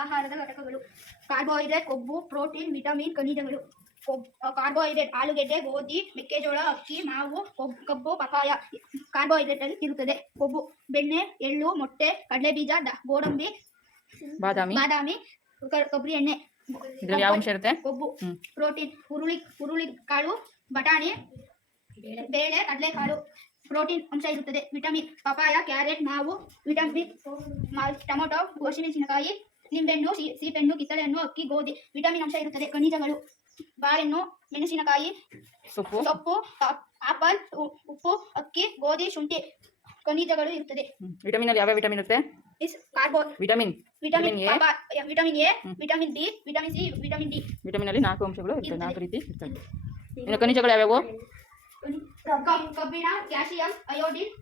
ಆಹಾರದ ಘಟಕಗಳು. ಕಾರ್ಬೋಹೈಡ್ರೇಟ್ ಕೊಬ್ಬು, ಪ್ರೋಟೀನ್, ವಿಟಮಿನ್, ಖನಿಜಗಳು. ಕಾರ್ಬೋಹೈಡ್ರೇಟ್ ಆಲೂಗೆಡ್ಡೆ, ಗೋಧಿ, ಮೆಕ್ಕೆಜೋಳ, ಅಕ್ಕಿ, ಮಾವು, ಕಬ್ಬು, ಪಪಾಯ ಕಾರ್ಬೋಹೈಡ್ರೇಟ್ ಅಲ್ಲಿ ಇರುತ್ತದೆ. ಕೊಬ್ಬು ಬೆಣ್ಣೆ, ಎಳ್ಳು, ಮೊಟ್ಟೆ, ಕಡಲೆಬೀಜ, ಗೋಡಂಬಿ, ಬಾದಾಮಿ, ಕೊಬ್ಬರಿ ಎಣ್ಣೆ. ಯಾವ ಅಂಶ ಇರುತ್ತೆ? ಕೊಬ್ಬು. ಪ್ರೋಟೀನ್ ಹುರುಳಿ ಕಾಳು, ಬಟಾಣಿ, ಬೇಳೆ, ಕಡಲೆಕಾಳು ಪ್ರೋಟೀನ್ ಅಂಶ ಇರುತ್ತದೆ. ವಿಟಮಿನ್ ಪಪಾಯ, ಕ್ಯಾರೆಟ್, ಮಾವು, ವಿಟಮಿನ್ ಟೊಮೊಟೊ, ಹಸಿಮೆಣಸಿನಕಾಯಿ, ನಿಂಬೆಹಣ್ಣು, ಸೀಬೆಹಣ್ಣು, ಕಿತ್ತಳೆಹಣ್ಣು, ಅಕ್ಕಿ, ಗೋಧಿ ವಿಟಮಿನ್ ಅಂಶ ಇರುತ್ತದೆ. ಖನಿಜಗಳು ಬಾಳೆಹಣ್ಣು, ಮೆಣಸಿನಕಾಯಿ, ಸೊಪ್ಪು, ಆಪಲ್, ಉಪ್ಪು, ಅಕ್ಕಿ, ಗೋಧಿ, ಶುಂಠಿ ಖನಿಜಗಳು ಇರುತ್ತದೆ. ವಿಟಮಿನ್ ಅಲ್ಲಿ ಯಾವ ವಿಟಮಿನ್ ಇರುತ್ತೆ? Vitamin A, vitamin D, vitamin C, vitamin D. Vitamin ಅಲ್ಲಿ 4 ಅಂಶಗಳು ಇರ್ತವೆ, 4 ರೀತಿ ಇರ್ತವೆ. ಇನ್ನು ಖನಿಜಗಳು ಯಾವ್ಯಾವು? ಕಬ್ಬಿಣ, ಕ್ಯಾಲ್ಸಿಯಂ, ಅಯೋಡಿನ್,